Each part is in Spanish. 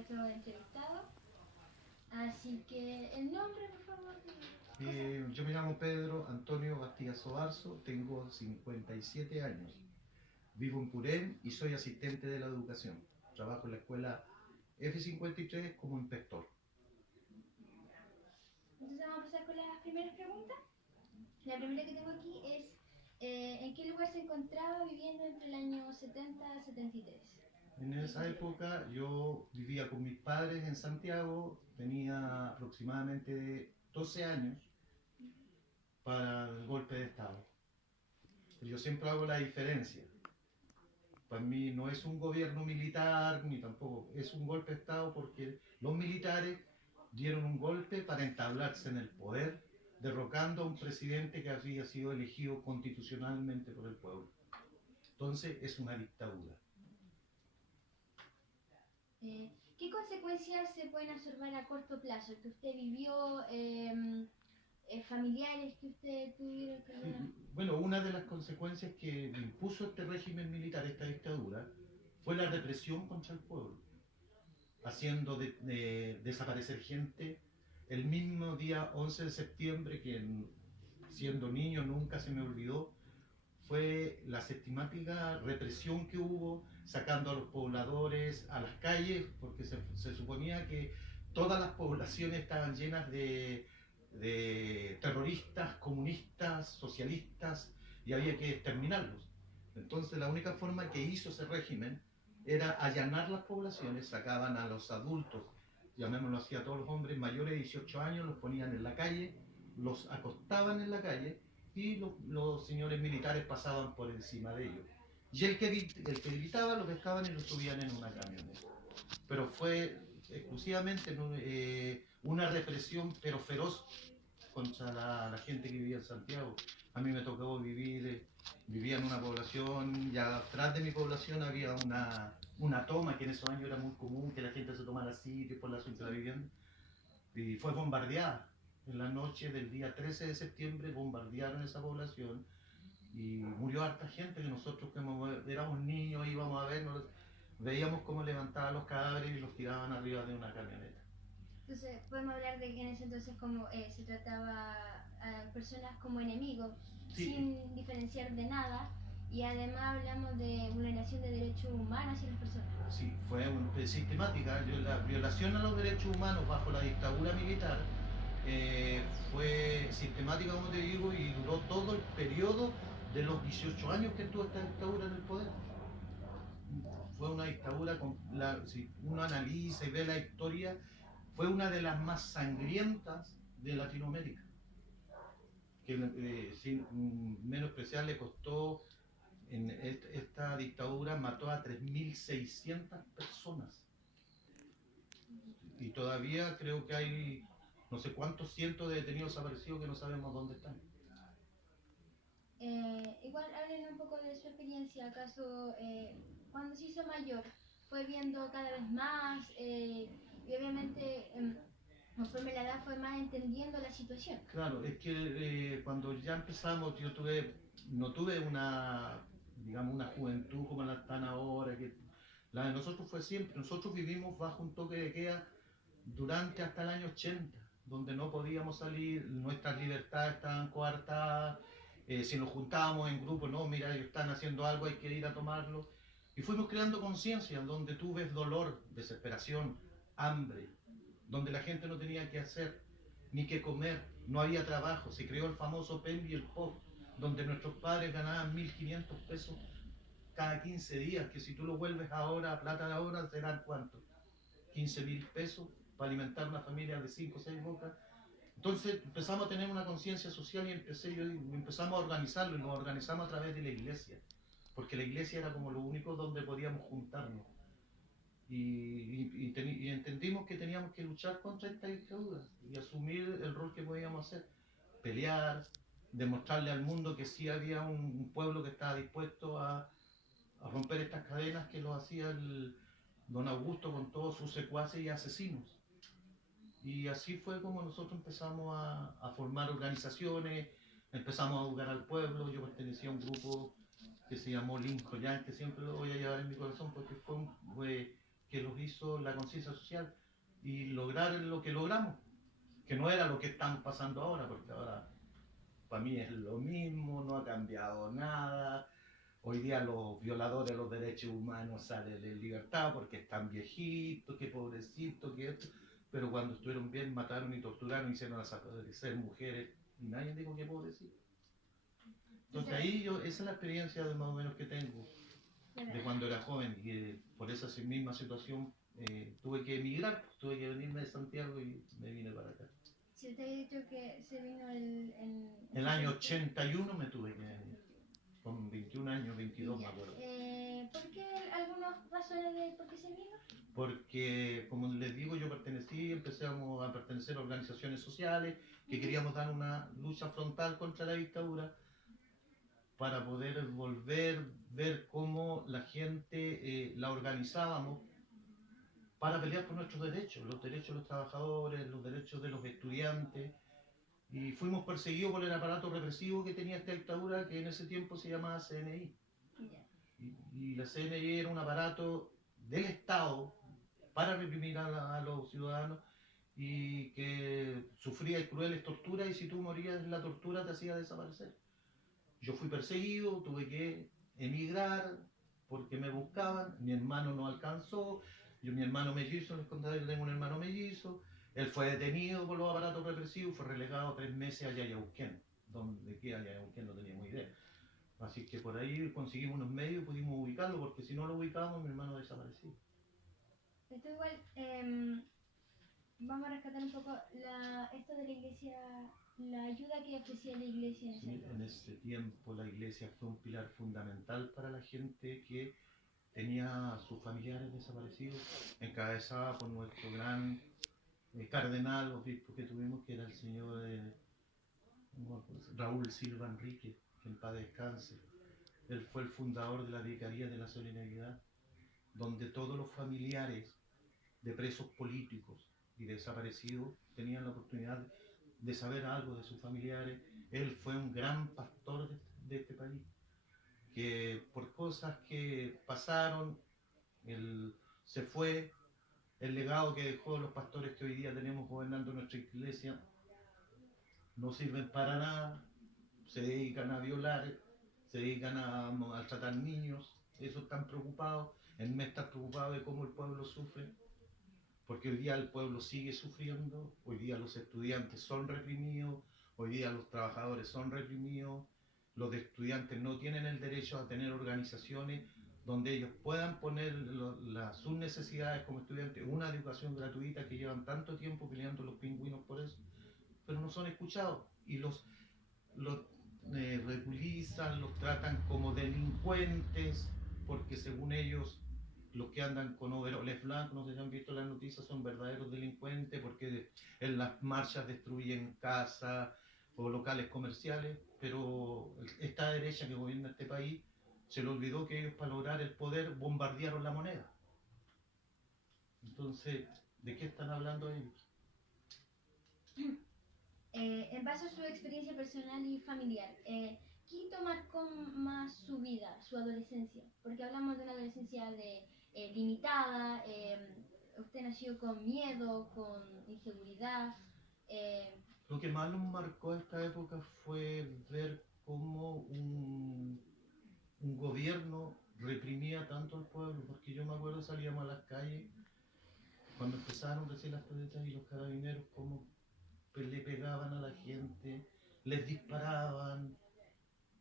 nuestro entrevistado. Así que, el nombre, por favor. Yo me llamo Pedro Antonio Bastilla Sobarzo, tengo 57 años. Vivo en Purén y soy asistente de la educación. Trabajo en la escuela F53 como inspector. Entonces vamos a empezar con las primeras preguntas. La primera que tengo aquí es, ¿en qué lugar se encontraba viviendo entre el año 70 a 73? En esa época yo vivía con mis padres en Santiago, tenía aproximadamente 12 años para el golpe de Estado. Yo siempre hago la diferencia. Para mí no es un gobierno militar, ni tampoco es un golpe de Estado, porque los militares dieron un golpe para entablarse en el poder, derrocando a un presidente que había sido elegido constitucionalmente por el pueblo. Entonces es una dictadura. ¿Qué consecuencias se pueden observar a corto plazo? ¿Que usted vivió, familiares que usted tuvieron que ver? Bueno, una de las consecuencias que impuso este régimen militar, esta dictadura, fue la represión contra el pueblo, haciendo desaparecer gente. El mismo día 11 de septiembre, que siendo niño nunca se me olvidó, fue la sistemática represión que hubo, sacando a los pobladores a las calles, porque se suponía que todas las poblaciones estaban llenas de terroristas, comunistas, socialistas, y había que exterminarlos. Entonces la única forma que hizo ese régimen era allanar las poblaciones, sacaban a los adultos, llamémoslo así, a todos los hombres mayores de 18 años, los ponían en la calle, los acostaban en la calle, y los señores militares pasaban por encima de ellos. Y el que gritaba lo pescaban y lo subían en una camioneta. Pero fue exclusivamente una represión, pero feroz, contra la gente que vivía en Santiago. A mí me tocó vivía en una población, ya atrás de mi población había una toma, que en esos años era muy común, que la gente se tomara sitio por la asunto de la vivienda, y fue bombardeada. En la noche del día 13 de septiembre bombardearon esa población y murió harta gente, que nosotros como éramos niños íbamos a vernos, veíamos cómo levantaban los cadáveres y los tiraban arriba de una camioneta. Entonces, podemos hablar de que en ese entonces como, se trataba a personas como enemigos, Sí. sin diferenciar de nada, y además hablamos de vulneración de derechos humanos hacia las personas. Sí, fue sistemática. La violación a los derechos humanos bajo la dictadura militar fue sistemática, como te digo, y duró todo el periodo de los 18 años que estuvo esta dictadura en el poder. Fue una dictadura, si uno analiza y ve la historia, fue una de las más sangrientas de Latinoamérica. Que sin menospreciar, le costó, en esta dictadura mató a 3.600 personas. Y todavía creo que hay no sé cuántos cientos de detenidos desaparecidos que no sabemos dónde están. Igual hablen un poco de su experiencia, acaso cuando se hizo mayor, fue viendo cada vez más, y obviamente conforme la edad fue más entendiendo la situación. Claro, es que cuando ya empezamos, no tuve una juventud como la están ahora, que la de nosotros fue siempre. Nosotros vivimos bajo un toque de queda durante hasta el año 80, donde no podíamos salir, nuestras libertades estaban coartadas. Si nos juntábamos en grupo, no, mira, ellos están haciendo algo, hay que ir a tomarlo. Y fuimos creando conciencia, donde tú ves dolor, desesperación, hambre, donde la gente no tenía que hacer ni que comer, no había trabajo. Se creó el famoso PEN y el POP, donde nuestros padres ganaban 1.500 pesos cada 15 días, que si tú lo vuelves ahora, a plata de ahora, serán ¿cuánto? 15.000 pesos para alimentar una familia de 5 o 6 bocas. Entonces empezamos a tener una conciencia social y empezamos a organizarlo, y nos organizamos a través de la iglesia, porque la iglesia era como lo único donde podíamos juntarnos. Y entendimos que teníamos que luchar contra esta dictadura y asumir el rol que podíamos hacer, pelear, demostrarle al mundo que sí había un pueblo que estaba dispuesto a romper estas cadenas que lo hacía don Augusto con todos sus secuaces y asesinos. Y así fue como nosotros empezamos a formar organizaciones, empezamos a educar al pueblo. Yo pertenecía a un grupo que se llamó Lincoln, que siempre lo voy a llevar en mi corazón porque fue que los hizo hizo la conciencia social y lograr lo que logramos, que no era lo que están pasando ahora, porque ahora para mí es lo mismo, no ha cambiado nada. Hoy día los violadores de los derechos humanos salen de libertad porque están viejitos, que pobrecitos, que esto. Pero cuando estuvieron bien, mataron y torturaron, hicieron desaparecer mujeres y nadie dijo qué pobrecito. Entonces ahí esa es la experiencia de más o menos que tengo de cuando era joven y por esa misma situación tuve que emigrar, tuve que venirme de Santiago y me vine para acá. Si usted ha dicho que se vino el año 81 me tuve que venir, con 21 años, 22 me acuerdo. ¿Por qué algunas razones de por qué se vino? Porque, como les digo, yo empezamos a pertenecer a organizaciones sociales que queríamos dar una lucha frontal contra la dictadura para poder ver cómo la gente la organizábamos para pelear por nuestros derechos, los derechos de los trabajadores, los derechos de los estudiantes. Y fuimos perseguidos por el aparato represivo que tenía esta dictadura, que en ese tiempo se llamaba CNI. Y la CNI era un aparato del Estado para reprimir a los ciudadanos y que sufría crueles torturas, y si tú morías en la tortura te hacía desaparecer. Yo fui perseguido, tuve que emigrar porque me buscaban, mi hermano no alcanzó, mi hermano mellizo, les contaba que tengo un hermano mellizo, él fue detenido por los aparatos represivos, fue relegado 3 meses a Yayauquén, donde queda Yayauquén no teníamos idea. Así que por ahí conseguimos unos medios y pudimos ubicarlo, porque si no lo ubicábamos mi hermano desaparecía. Esto igual, vamos a rescatar un poco esto de la iglesia, la ayuda que ofrecía la iglesia en ese tiempo. En ese tiempo la iglesia fue un pilar fundamental para la gente que tenía a sus familiares desaparecidos, encabezada por nuestro gran cardenal, obispo que tuvimos, que era el señor Raúl Silva Enrique, que en paz descanse. Él fue el fundador de la Vicaría de la Solidaridad, donde todos los familiares de presos políticos y desaparecidos tenían la oportunidad de saber algo de sus familiares. Él fue un gran pastor de este país, que por cosas que pasaron, él se fue. El legado que dejó los pastores que hoy día tenemos gobernando nuestra iglesia no sirven para nada, se dedican a violar, se dedican a maltratar niños, eso están preocupados, en vez de estar preocupados de cómo el pueblo sufre, porque hoy día el pueblo sigue sufriendo, hoy día los estudiantes son reprimidos, hoy día los trabajadores son reprimidos, los estudiantes no tienen el derecho a tener organizaciones donde ellos puedan poner sus necesidades como estudiantes, una educación gratuita, que llevan tanto tiempo peleando los pingüinos por eso, pero no son escuchados y los ridiculizan, los tratan como delincuentes, porque según ellos los que andan con overoles blancos, no sé si han visto las noticias, son verdaderos delincuentes porque en las marchas destruyen casas o locales comerciales, pero esta derecha que gobierna este país se le olvidó que ellos, para lograr el poder, bombardearon la moneda. Entonces, ¿de qué están hablando ellos? En base a su experiencia personal y familiar, ¿qué marcó más su vida, su adolescencia? Porque hablamos de una adolescencia limitada, usted nació con miedo, con inseguridad. Lo que más nos marcó esta época fue ver cómo un gobierno reprimía tanto al pueblo, porque yo me acuerdo, salíamos a las calles cuando empezaron recién las protestas y los carabineros como le pegaban a la gente, les disparaban,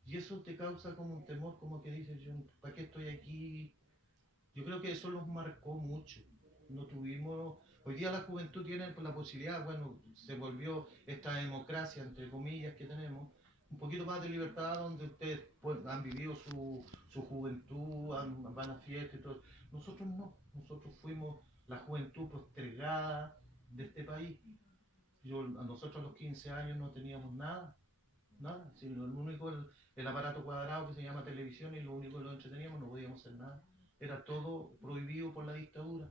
y eso te causa como un temor, como que dices, yo, ¿para qué estoy aquí? Yo creo que eso los marcó mucho. No tuvimos, hoy día la juventud tiene la posibilidad, bueno, se volvió esta democracia, entre comillas, que tenemos, un poquito más de libertad, donde ustedes pues, han vivido su juventud, van a fiestas y todo. Nosotros no, nosotros fuimos la juventud postergada de este país. A nosotros a los 15 años no teníamos nada, sino el único, el aparato cuadrado que se llama televisión, y lo único que lo entreteníamos, no podíamos hacer nada. Era todo prohibido por la dictadura.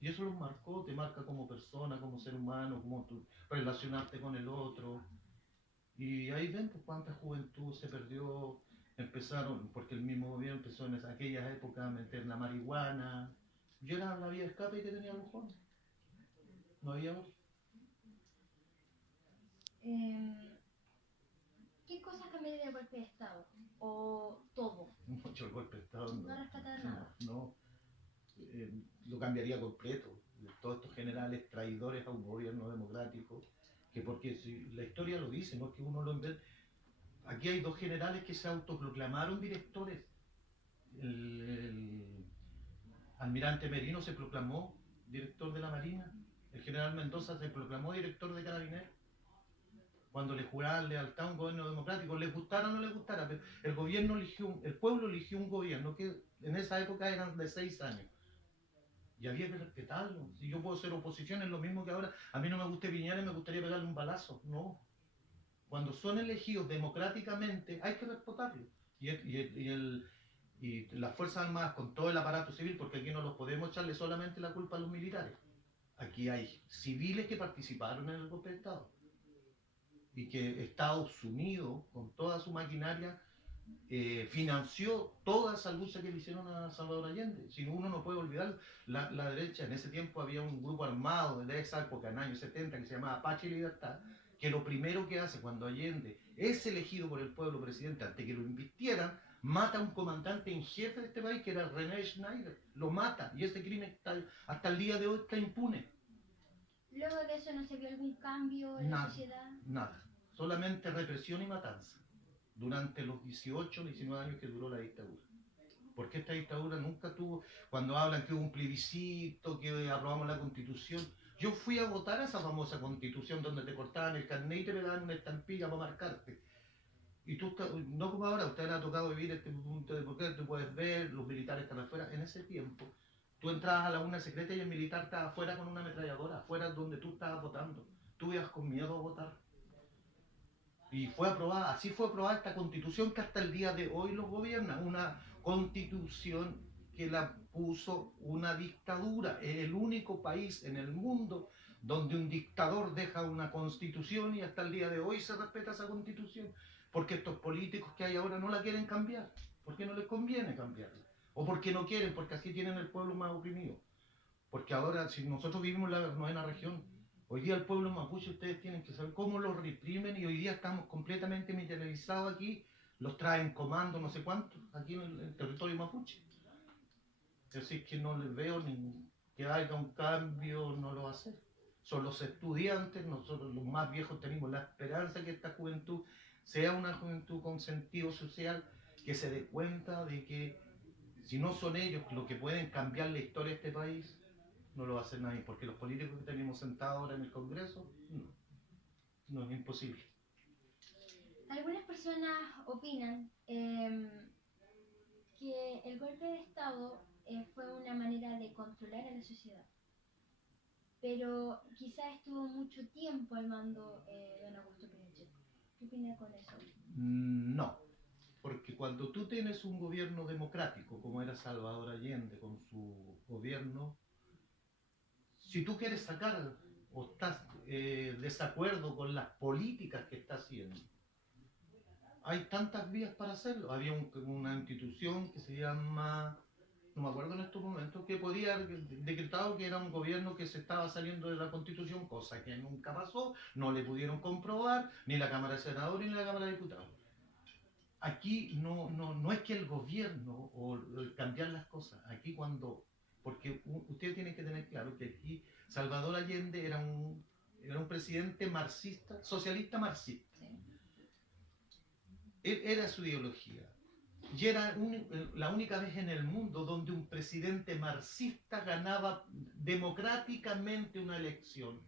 Y eso los marcó, te marca como persona, como ser humano, como tú relacionarte con el otro. Y ahí ven pues cuánta juventud se perdió. Empezaron, porque el mismo gobierno empezó en aquellas épocas a meter la marihuana, Yo era la vía de escape que tenía los jóvenes. No había otra. ¿Qué cosas cambiaría del golpe de Estado? ¿O todo? Mucho el golpe de Estado. No rescatar nada. No, lo cambiaría completo. Todos estos generales traidores a un gobierno democrático, que porque si la historia lo dice, no es que uno lo invente. Aquí hay dos generales que se autoproclamaron directores. El almirante Merino se proclamó director de la Marina. El general Mendoza se proclamó director de Carabineros. Cuando le juraban lealtad a un gobierno democrático, les gustara o no les gustara, pero el gobierno eligió, el pueblo eligió un gobierno que en esa época eran de 6 años. Y había que respetarlo. Si yo puedo ser oposición, es lo mismo que ahora. A mí no me gusta Piñera y me gustaría pegarle un balazo. No. Cuando son elegidos democráticamente, hay que respetarlo. Y las Fuerzas Armadas, con todo el aparato civil, porque aquí no los podemos echarle solamente la culpa a los militares. Aquí hay civiles que participaron en el golpe de Estado. Y que Estados Unidos, con toda su maquinaria, financió toda esa lucha que le hicieron a Salvador Allende. Si uno no puede olvidar, la derecha, en ese tiempo había un grupo armado de esa época, en los años 70, que se llamaba Apache Libertad, que lo primero que hace cuando Allende es elegido por el pueblo presidente, antes que lo invistieran, mata a un comandante en jefe de este país, que era René Schneider. Lo mata, y ese crimen hasta el día de hoy está impune. ¿Luego de eso no se vio algún cambio en la sociedad? Nada, solamente represión y matanza durante los 18 o 19 años que duró la dictadura. Porque esta dictadura nunca tuvo, cuando hablan que hubo un plebiscito, que aprobamos la Constitución, yo fui a votar a esa famosa Constitución donde te cortaban el carnet y te pegaban una estampilla para marcarte. Y tú, no como ahora, a usted le ha tocado vivir este punto de porque tú puedes ver, los militares están afuera. En ese tiempo, tú entrabas a la urna secreta y el militar estaba afuera con una ametralladora, afuera donde tú estabas votando. Tú ibas con miedo a votar. Y fue aprobada, así fue aprobada esta constitución que hasta el día de hoy los gobierna. Una constitución que la puso una dictadura. Es el único país en el mundo donde un dictador deja una constitución y hasta el día de hoy se respeta esa constitución. Porque estos políticos que hay ahora no la quieren cambiar. Porque no les conviene cambiarla. O porque no quieren, porque así tienen el pueblo más oprimido. Porque ahora, si nosotros vivimos en la 9ª región, hoy día el pueblo mapuche, ustedes tienen que saber cómo los reprimen, y hoy día estamos completamente militarizados aquí, los traen comando no sé cuántos aquí en el territorio mapuche. Así que no les veo ni que haya un cambio, no lo va a hacer. Son los estudiantes, nosotros los más viejos tenemos la esperanza que esta juventud sea una juventud con sentido social, que se dé cuenta de que si no son ellos los que pueden cambiar la historia de este país, no lo va a hacer nadie, porque los políticos que tenemos sentados ahora en el Congreso, no es imposible. Algunas personas opinan que el golpe de Estado fue una manera de controlar a la sociedad, pero quizás estuvo mucho tiempo al mando don Augusto Pinochet. ¿Qué opina con eso? No, porque cuando tú tienes un gobierno democrático, como era Salvador Allende con su gobierno, si tú quieres sacar o estás desacuerdo con las políticas que está haciendo, hay tantas vías para hacerlo. Había una institución que se llama, no me acuerdo en estos momentos, que podía haber decretado que era un gobierno que se estaba saliendo de la Constitución, cosa que nunca pasó, no le pudieron comprobar ni la Cámara de Senadores ni la Cámara de Diputados. Aquí no es que el gobierno o cambiar las cosas, aquí cuando, porque ustedes tienen que tener claro que aquí Salvador Allende era un presidente marxista, socialista marxista. Era su ideología. Y era la única vez en el mundo donde un presidente marxista ganaba democráticamente una elección.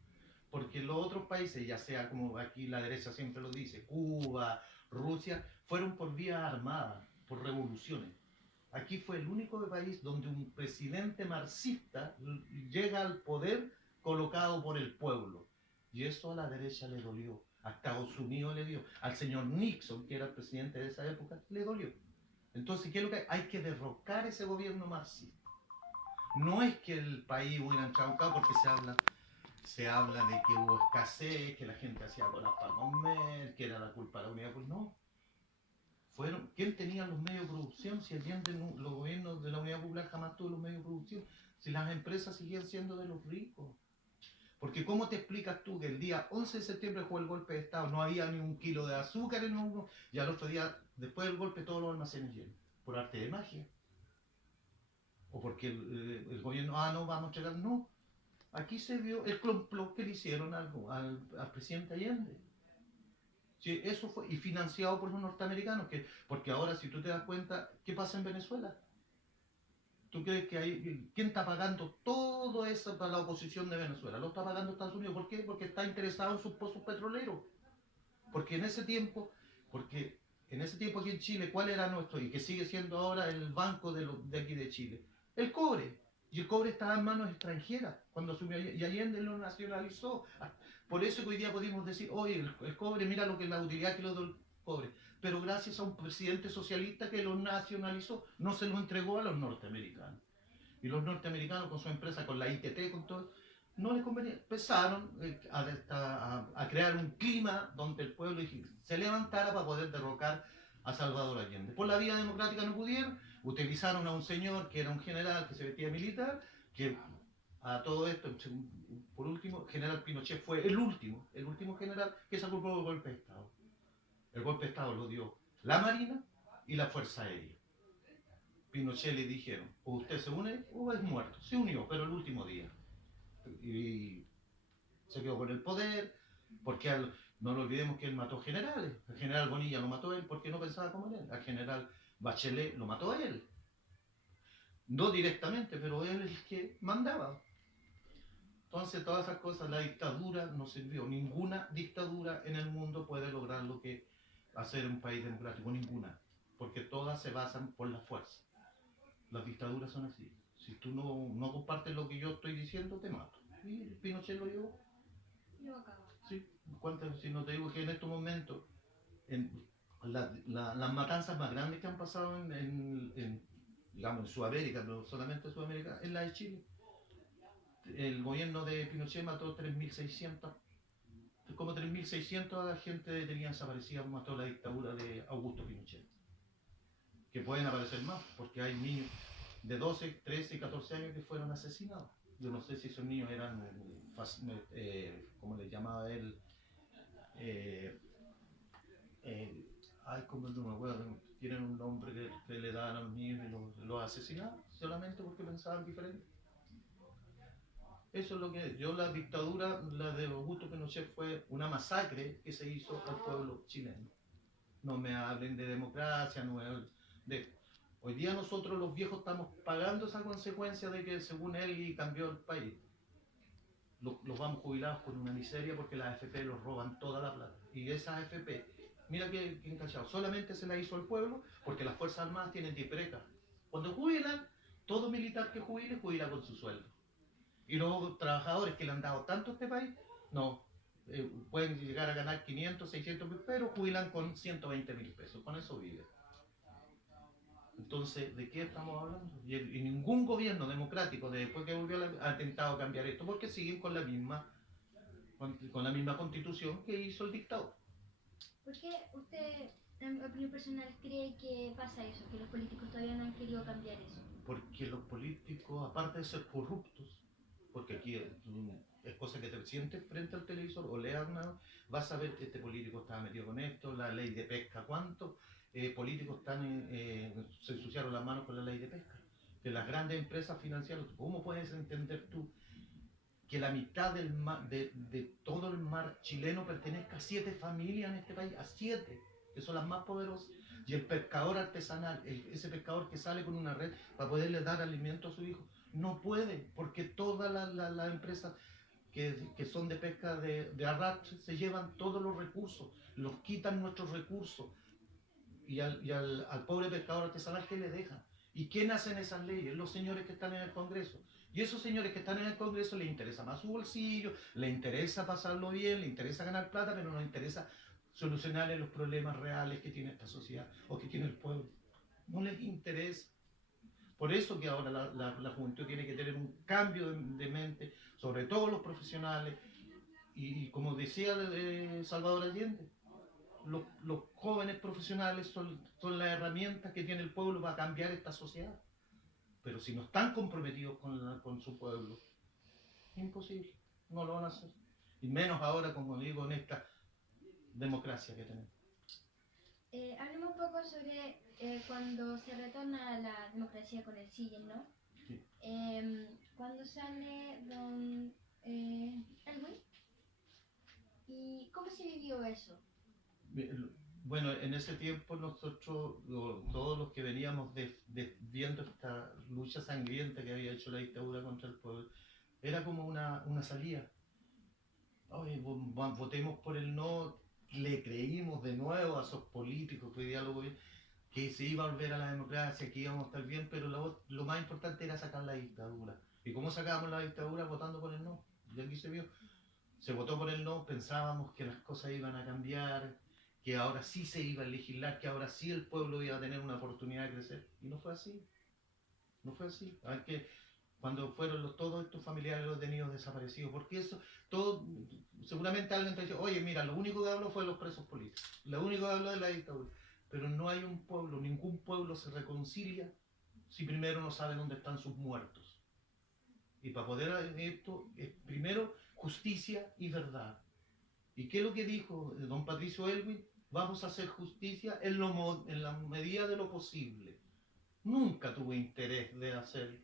Porque los otros países, ya sea como aquí la derecha siempre lo dice, Cuba, Rusia, fueron por vía armada, por revoluciones. Aquí fue el único país donde un presidente marxista llega al poder colocado por el pueblo. Y eso a la derecha le dolió. A Estados Unidos le dio. Al señor Nixon, que era el presidente de esa época, le dolió. Entonces, ¿qué es lo que hay? Hay que derrocar ese gobierno marxista. No es que el país hubiera entrado en caos, porque se habla de que hubo escasez, que la gente hacía colas para comer, que era la culpa de la unidad. Pues no. ¿Quién tenía los medios de producción? Si Allende, los gobiernos de la Unidad Popular jamás tuvo los medios de producción. Si las empresas siguen siendo de los ricos. Porque ¿cómo te explicas tú que el día 11 de septiembre fue el golpe de Estado, no había ni un kilo de azúcar en uno, y al otro día, después del golpe, todos los almacenes llenos? Por arte de magia. O porque el gobierno, no, vamos a entregar, no. Aquí se vio el complot que le hicieron al presidente Allende. Sí, eso fue, y financiado por los norteamericanos, porque ahora si tú te das cuenta, ¿qué pasa en Venezuela? ¿Tú crees que quién está pagando todo eso para la oposición de Venezuela? Lo está pagando Estados Unidos. ¿Por qué? Porque está interesado en sus pozos petroleros. Porque en ese tiempo aquí en Chile, ¿cuál era nuestro? Y que sigue siendo ahora el banco de aquí de Chile. El cobre. Y el cobre estaba en manos extranjeras cuando asumió y Allende lo nacionalizó. Por eso que hoy día podemos decir, oye, el cobre, mira lo que la utilidad que lo dio el cobre. Pero gracias a un presidente socialista que lo nacionalizó, no se lo entregó a los norteamericanos. Y los norteamericanos con su empresa, con la ITT, con todo, no les convenía. Empezaron a crear un clima donde el pueblo se levantara para poder derrocar a Salvador Allende. Por la vía democrática no pudieron, utilizaron a un señor que era un general que se vestía militar, que a todo esto, por último, general Pinochet fue el último general que se ocupó del golpe de Estado. El golpe de Estado lo dio la Marina y la Fuerza Aérea. Pinochet le dijeron, o usted se une o es muerto. Se unió, pero el último día. Y se quedó con el poder, porque no lo olvidemos que él mató generales. El general Bonilla lo mató él porque no pensaba como él. Al general Bachelet lo mató a él. No directamente, pero él es el que mandaba. Entonces todas esas cosas, la dictadura no sirvió. Ninguna dictadura en el mundo puede lograr lo que hacer un país democrático, ninguna. Porque todas se basan por la fuerza. Las dictaduras son así. Si tú no compartes lo que yo estoy diciendo, te mato. Y Pinochet lo llevó. Lo acaba. Sí, si no te digo que en estos momentos, las matanzas más grandes que han pasado digamos, en Sudamérica, pero solamente Sudamérica, es la de Chile. El gobierno de Pinochet mató 3.600, como 3.600 gente detenida desaparecida, mató la dictadura de Augusto Pinochet. Que pueden aparecer más, porque hay niños de 12, 13 y 14 años que fueron asesinados. Yo no sé si esos niños eran, ¿cómo les llamaba él? Como no me acuerdo, tienen un nombre que le daban a los niños y los asesinaban solamente porque pensaban diferente. Eso es lo que es. La dictadura, la de Augusto Pinochet, fue una masacre que se hizo al pueblo chileno. No me hablen de democracia, no me hablen hoy día nosotros los viejos estamos pagando esa consecuencia de que según él cambió el país. Los vamos jubilados con una miseria porque las AFP los roban toda la plata. Y esas AFP, mira que encachado, solamente se la hizo al pueblo porque las Fuerzas Armadas tienen disbreca. Cuando jubilan, todo militar que jubila con su sueldo. Y los trabajadores que le han dado tanto a este país, no, pueden llegar a ganar 500, 600 mil, pero jubilan con 120 mil pesos. Con eso viven. Entonces, ¿de qué estamos hablando? Y ningún gobierno democrático, después que volvió, ha intentado cambiar esto, porque siguen con la misma constitución que hizo el dictador. ¿Por qué usted, en opinión personal, cree que pasa eso, que los políticos todavía no han querido cambiar eso? Porque los políticos, aparte de ser corruptos, porque aquí es cosa que te sientes frente al televisor o leas vas a ver que este político estaba metido con esto, la ley de pesca, ¿cuántos políticos se ensuciaron las manos con la ley de pesca? Que las grandes empresas financieras, ¿cómo puedes entender tú que la mitad de todo el mar chileno pertenezca a 7 familias en este país? A 7, que son las más poderosas. Y el pescador artesanal, ese pescador que sale con una red para poderle dar alimento a su hijo, no puede, porque todas las empresas que son de pesca de arrastre se llevan todos los recursos, los quitan nuestros recursos. Y al pobre pescador artesanal, ¿qué le dejan? ¿Y quién hacen esas leyes? Los señores que están en el Congreso. Y esos señores que están en el Congreso les interesa más su bolsillo, les interesa pasarlo bien, les interesa ganar plata, pero no les interesa solucionar los problemas reales que tiene esta sociedad o que tiene el pueblo. No les interesa. Por eso que ahora la juventud tiene que tener un cambio de mente, sobre todo los profesionales. Y como decía Salvador Allende, los jóvenes profesionales son las herramientas que tiene el pueblo para cambiar esta sociedad. Pero si no están comprometidos con su pueblo, imposible, no lo van a hacer. Y menos ahora, como digo, en esta democracia que tenemos. Hablemos un poco sobre cuando se retorna a la democracia con el Silen, ¿no? Sí. Cuando sale don Elwin, ¿y cómo se vivió eso? Bueno, en ese tiempo nosotros, todos los que veníamos viendo esta lucha sangrienta que había hecho la dictadura contra el pueblo, era como una salida. Oye, votemos por el no, le creímos de nuevo a esos políticos que hoy día que se iba a volver a la democracia, que íbamos a estar bien, pero lo más importante era sacar la dictadura. ¿Y cómo sacábamos la dictadura? Votando por el no. Y aquí se vio. Se votó por el no, pensábamos que las cosas iban a cambiar, que ahora sí se iba a legislar, que ahora sí el pueblo iba a tener una oportunidad de crecer. Y no fue así. No fue así. A ver que cuando fueron todos estos familiares los detenidos desaparecidos, porque eso, todo, seguramente alguien te dice, oye, mira, lo único que habló fue de los presos políticos, lo único que habló de la dictadura, pero no hay un pueblo, ningún pueblo se reconcilia si primero no sabe dónde están sus muertos. Y para poder esto, es primero justicia y verdad. ¿Y qué es lo que dijo don Patricio Elwin? Vamos a hacer justicia en la medida de lo posible. Nunca tuvo interés de hacerlo.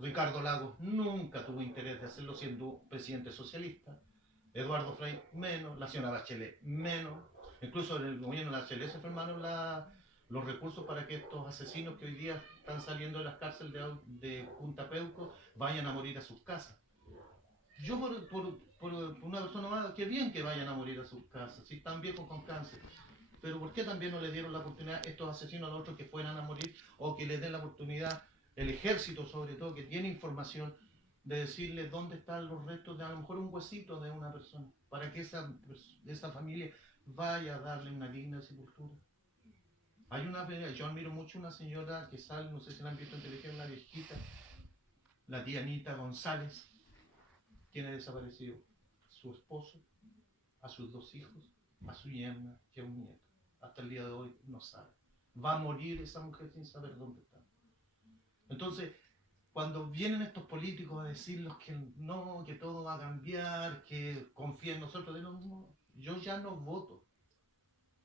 Ricardo Lagos nunca tuvo interés de hacerlo siendo presidente socialista. Eduardo Frei menos, la señora Bachelet menos. Incluso en el gobierno de Bachelet se firmaron los recursos para que estos asesinos que hoy día están saliendo de las cárceles de Punta Peuco vayan a morir a sus casas. Yo por una persona más, qué bien que vayan a morir a sus casas, si están viejos con cáncer. Pero ¿por qué también no le dieron la oportunidad a estos asesinos a los otros que fueran a morir, o que les den la oportunidad, el ejército sobre todo, que tiene información, de decirles dónde están los restos de a lo mejor un huesito de una persona, para que esa familia vaya a darle una digna sepultura? Yo admiro mucho una señora que sale, no sé si la han visto en televisión, una viejita, la tía Anita González, tiene desaparecido su esposo, a sus 2 hijos, a su yerna y a un nieto. Hasta el día de hoy no sabe. Va a morir esa mujer sin saber dónde está. Entonces, cuando vienen estos políticos a decirles que no, que todo va a cambiar, que confíen en nosotros, no, yo ya no voto.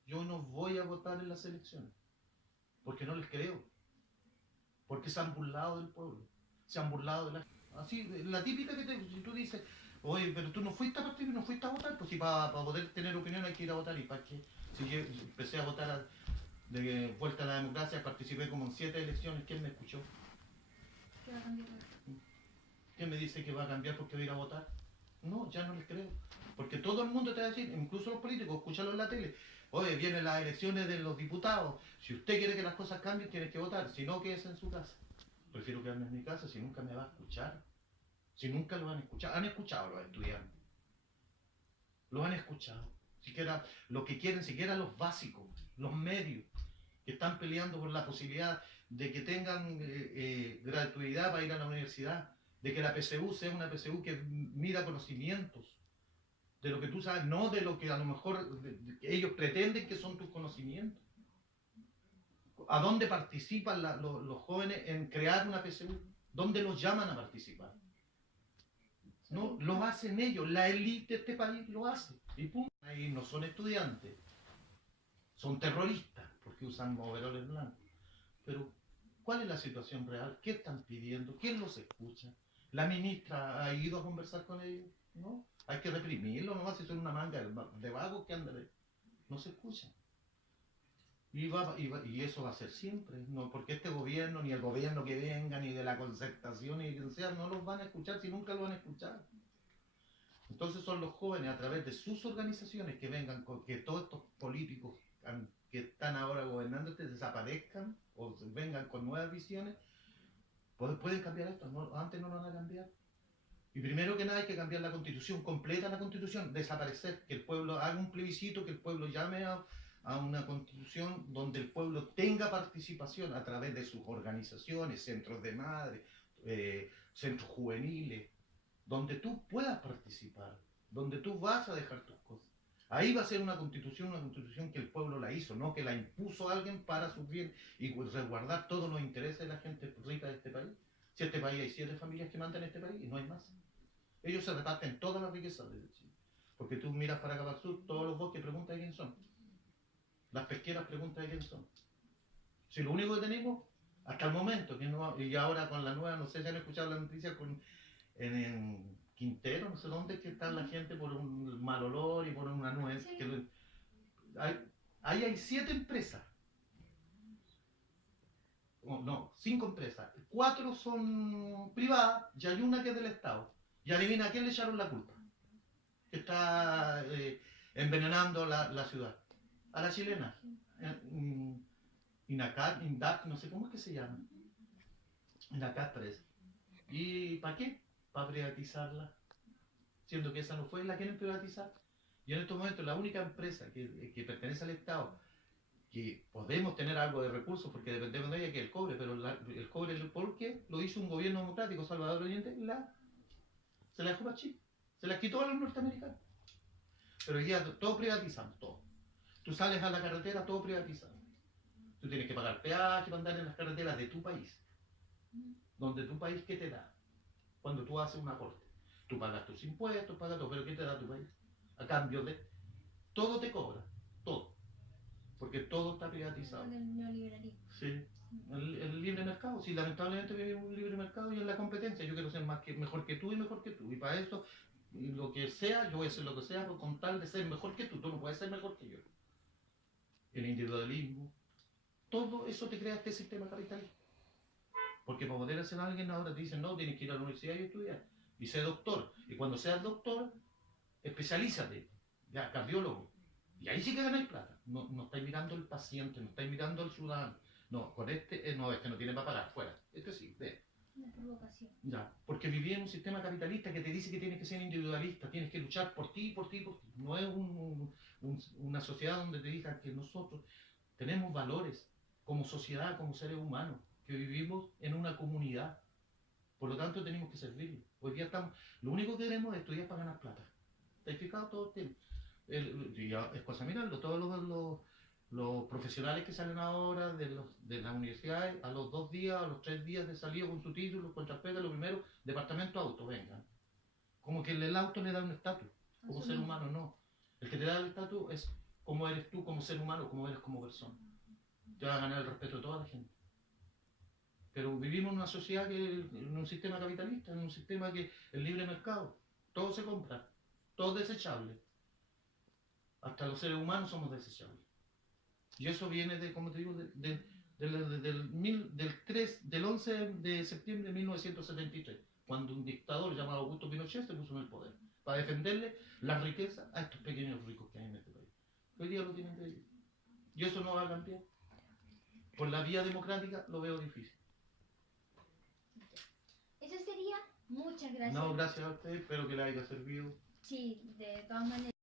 Yo no voy a votar en las elecciones. Porque no les creo. Porque se han burlado del pueblo. Se han burlado de la... Así, la típica si tú dices, oye, pero tú no fuiste a partir, no fuiste a votar, pues si para poder tener opinión hay que ir a votar. ¿Y para qué? Si yo empecé a votar de vuelta a la democracia, participé como en 7 elecciones, ¿quién me escuchó? ¿Qué va a cambiar? ¿Quién me dice que va a cambiar porque voy a ir a votar? No, ya no les creo. Porque todo el mundo te va a decir, incluso los políticos, escúchalo en la tele, oye, vienen las elecciones de los diputados, si usted quiere que las cosas cambien, tiene que votar, si no, quédese en su casa. Prefiero quedarme en mi casa si nunca me va a escuchar. Si nunca lo han escuchado. Han escuchado los estudiantes. Lo han escuchado. Siquiera lo que quieren, siquiera los básicos, los medios, que están peleando por la posibilidad de que tengan gratuidad para ir a la universidad, de que la PSU sea una PSU que mida conocimientos, de lo que tú sabes, no de lo que a lo mejor ellos pretenden que son tus conocimientos. ¿A dónde participan los jóvenes en crear una PSU? ¿Dónde los llaman a participar? No, lo hacen ellos, la élite de este país lo hace. Y pum, ahí no son estudiantes, son terroristas, porque usan overoles blancos. Pero, ¿cuál es la situación real? ¿Qué están pidiendo? ¿Quién los escucha? ¿La ministra ha ido a conversar con ellos? No, hay que reprimirlo, nomás si son una manga de vagos que andan, no se escuchan. Y eso va a ser siempre, no, porque este gobierno, ni el gobierno que venga, ni de la concertación, ni quien sea, no los van a escuchar si nunca lo van a escuchar. Entonces son los jóvenes, a través de sus organizaciones, que vengan, que todos estos políticos que están ahora gobernando desaparezcan o vengan con nuevas visiones, pueden cambiar esto, no, antes no lo van a cambiar. Y primero que nada hay que cambiar la constitución, completa la constitución, desaparecer, que el pueblo haga un plebiscito, que el pueblo llame a una constitución donde el pueblo tenga participación a través de sus organizaciones, centros de madre, centros juveniles, donde tú puedas participar, donde tú vas a dejar tus cosas. Ahí va a ser una constitución que el pueblo la hizo, no que la impuso alguien para su bien y resguardar todos los intereses de la gente rica de este país. Si este país hay 7 familias que mandan este país y no hay más. Ellos se reparten toda la riqueza de Chile. Porque tú miras para acá para el sur, todos los bosques preguntan de quién son. Las pesqueras preguntan de quién son. Si lo único que tenemos, hasta el momento, que no, y ahora con la nueva, no sé si han escuchado la noticia en Quintero, no sé dónde, que está la gente por un mal olor y por una nuez. Sí. Ahí hay 7 empresas. No, 5 empresas. 4 son privadas y hay una que es del Estado. Y adivina a quién le echaron la culpa. Que está envenenando la ciudad. A la chilena. INACAT, INDAC, no sé cómo es que se llama. INACAT parece. ¿Y para qué? Para privatizarla. Siendo que esa no fue, la quieren privatizar. Y en estos momentos la única empresa que pertenece al Estado, que podemos tener algo de recursos porque dependemos de ella, que es el cobre, pero el cobre, ¿por qué? Lo hizo un gobierno democrático, Salvador Allende, se la dejó para Chile. Se la quitó a los norteamericanos. Pero ya todo privatizando, todo. Tú sales a la carretera, todo privatizado. Tú tienes que pagar peaje para andar en las carreteras de tu país. Donde tu país, ¿qué te da? Cuando tú haces un aporte. Tú pagas tus impuestos, pagas todo, pero ¿qué te da tu país? A cambio de... Todo te cobra, todo. Porque todo está privatizado. Con el neoliberalismo. Sí. El libre mercado. Sí, lamentablemente vivimos un libre mercado y en la competencia. Yo quiero ser mejor que tú y mejor que tú. Y para eso, lo que sea, yo voy a hacer lo que sea con tal de ser mejor que tú. Tú no puedes ser mejor que yo. El individualismo. Todo eso te crea este sistema capitalista. Porque para poder ser alguien ahora te dicen, no, tienes que ir a la universidad y estudiar. Y ser doctor. Y cuando seas doctor, especialízate. Ya, cardiólogo. Y ahí sí que ganáis plata. No estáis mirando al paciente, no estáis mirando al ciudadano. No, con este, no, este no tiene para pagar, fuera. Este sí, ve. Una provocación. Ya, porque viví en un sistema capitalista que te dice que tienes que ser individualista, tienes que luchar por ti, por ti, por ti. No es una sociedad donde te digan que nosotros tenemos valores como sociedad, como seres humanos, que vivimos en una comunidad. Por lo tanto, tenemos que servir. Hoy día estamos, lo único que queremos es estudiar para ganar plata. ¿Te has fijado todo el tiempo? Es cosa mirarlo, todos los profesionales que salen ahora de las universidades, a los 2 días, a los 3 días de salida con su título, con champeta, lo primero, departamento auto, vengan. Como que el auto le da un estatus, como ser humano no. El que te da el estatus es cómo eres tú como ser humano, cómo eres como persona. Te va a ganar el respeto de toda la gente. Pero vivimos en una sociedad, en un sistema capitalista, en un sistema que el libre mercado, todo se compra, todo es desechable. Hasta los seres humanos somos desechables. Y eso viene de, como te digo, del 11 de septiembre de 1973, cuando un dictador llamado Augusto Pinochet se puso en el poder, para defenderle la riqueza a estos pequeños ricos que hay en este país. Hoy día lo tienen de ellos. Y eso no va a cambiar. Por la vía democrática lo veo difícil. Eso sería. Muchas gracias. No, gracias a usted, espero que le haya servido. Sí, de todas maneras.